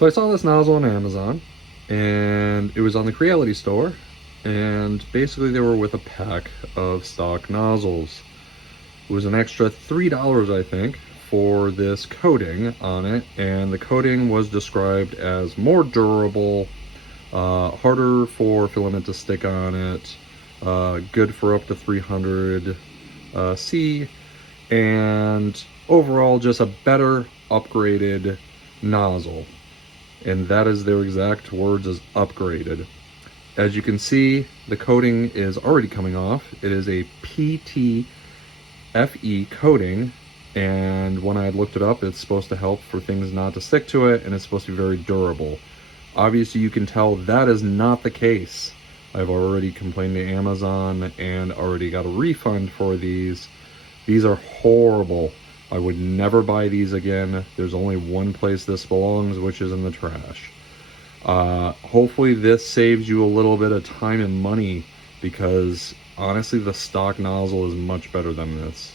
So I saw this nozzle on Amazon, and it was on the Creality store, and basically they were with a pack of stock nozzles. It was an extra $3, I think, for this coating on it, and the coating was described as more durable, harder for filament to stick on it, good for up to 300 C, and overall just a better upgraded nozzle. And that is their exact words, as upgraded. As you can see, the coating is already coming off. It is a PTFE coating, and when I looked it up, it's supposed to help for things not to stick to it, and it's supposed to be very durable. Obviously, you can tell that is not the case. I've already complained to Amazon and already got a refund for these. These are horrible. I would never buy these again. There's only one place this belongs, which is in the trash. Hopefully this saves you a little bit of time and money, because honestly the stock nozzle is much better than this.